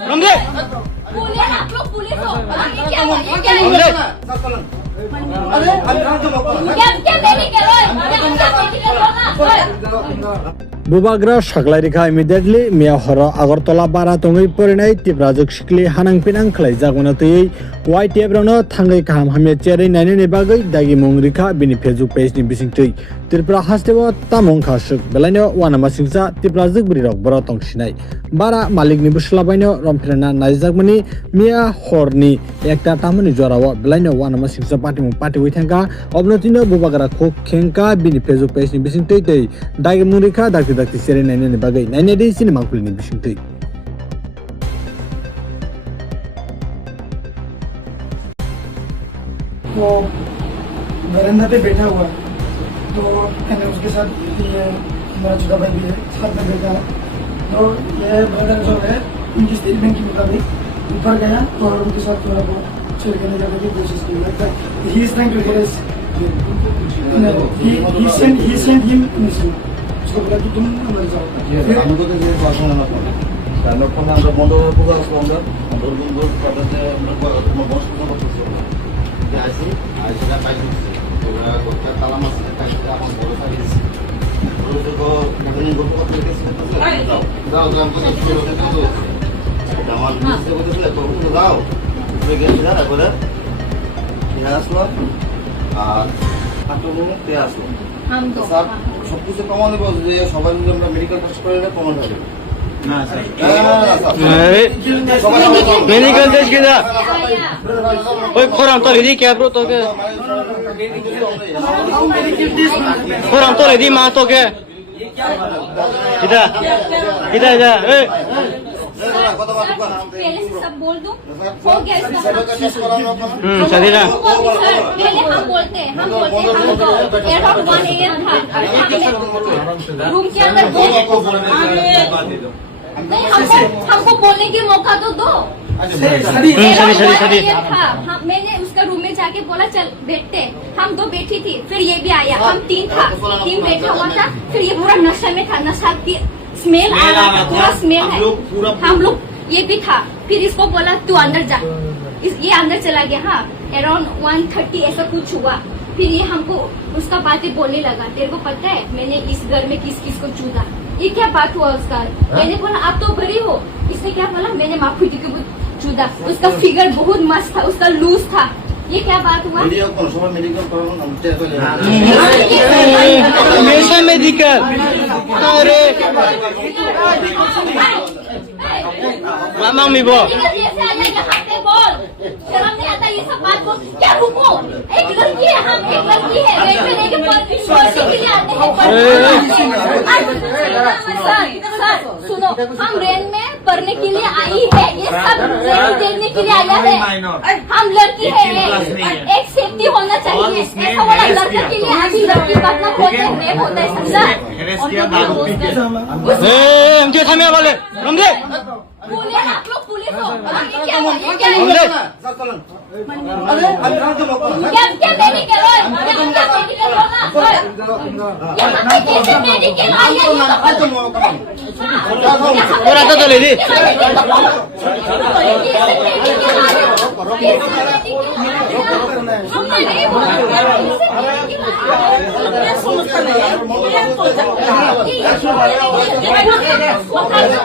Ramday police आप लोग police हो ये क्या हुआ ये क्या रमदे क्या मेडिकल है क्या मेडिकल होगा बुबाग्रा साग्लायरिखा इमिडिएटली मिया हर आगरतला बारा तंगै परिनाय तिब्राजक सिखलि हानांपिनां खालायजागोना तयै YTF रावनो थांगै गाहाम हामिया चेरै नायनायनि बागै दागि मंग्रिखा बिनि फेसबुक पेजनि बिसिंथै त्रिपुरा हास्टेबो तामं खासुक बेलायनो वानामा सिंसा तिब्राजक बरिरक बर तंसिनाय बारा मालिकनि बुस्लाबायनो रमफिराना नायजागमनि मिया हरनि एकटा तामनि जराव बेलायनो वानामा सिंसा पाटिमु पाटिवै थांगा अबनतिनो बुबाग्रा खो खेंका बिनि फेसबुक पेजनि बिसिंथै तै दागि मंग्रिखा दागि दागि चेरै नायनायनि बागै नायनायदि सिनेमा कुलिनि बिसिंथै वो बरंदा पे बैठा हुआ है तो मैंने उसके साथ ये मेरा छोटा भाई भी है साथ में बैठा है तो ये ब्रदर जो है उनकी स्टेटमेंट के मुताबिक ऊपर गया और उनके साथ थोड़ा बहुत छेड़खानी करने की कोशिश की लगता है he is trying to harass he send him missing उसको बोला कि तुम मर जाओ फिर আমাদের যে পড়াশোনা না করে কারণ ওখানে আমরা মন্ডলের পূজা আসবো আমরা দুর্গুণ কাটাতে আমরা তোমার বসন্ত করতেছি আসি আসিরা পাইছি ওরা কোথায় তালাম আছে তাই আমার বড় সার্ভিস ওরা তো এখানে গল্প করতে গেছে যাও যাও গ্রাম থেকে শুরু করতে তো আমার বুঝতে বলতেছিল তো যাও তুই গেছিস না করে নিয়ে আসলো আর আটটা তে আসলো हम तो স্যার সবকিছু প্রমাণ দেবো যে সবাই যদি আমরা মেডিকেল টেস্ট করে নিলে প্রমাণ হবে না স্যার मेडिकल टेस्ट किया ओए खोराम तो लेदी क्या ब्रो तो के खोराम तो लेदी मां तो के इधर इधर इधर ए पहले से सब बोल दूं हो गया इसका सदीरा पहले हम बोलते हम तो अराउंड 1 AM था रूम के अंदर नहीं हमको बोलने की मौका तो दो सदी था मैंने उसका रूम में जाके बोला चल बैठते हम दो बैठी थी फिर ये भी आया हम तीन बैठा हुआ था फिर ये पूरा नशा में था नशा की स्मेल आ रहा था पूरा स्मेल है हम लोग ये भी था फिर इसको बोला तू अंदर जा ये अंदर चला गया हाँ अराउंड 1:30 ऐसा कुछ हुआ फिर ये हमको उसका बातें बोलने लगा तेरे को पता है मैंने इस घर में किस किस को चूदा ये क्या बात हुआ उसका मैंने बोला आप तो बड़ी हो इसने क्या बोला मैंने माफूटी को चूदा उसका फिगर बहुत मस्त था उसका लूज था ये क्या बात हुआ हमेशा मेडिकल अरे मामा मी बो बोल शर्म नहीं आता ये सब बात बोल क्या रुको एक लड़की है हम एक लड़की है रेलवे लेके पढ़ने के लिए आते हैं सर सुनो हम रेल में पढ़ने के लिए आई है ये सब देखने के लिए आया है हम लड़की है एक सेफ्टी होना चाहिए ऐसा वाला लड़का के लिए अभी लड़की का अपना होते रेप होता है समझा हम जो थामे वाले रमदे पुलिस आप लोग पुलिस हो ये क्या हुआ ये क्या रमदे क्या मेडिकल है क्या मेडिकल होगा यहाँ पे कैसे मेडिकल आया पूरा तो लेदी हमने नहीं बोला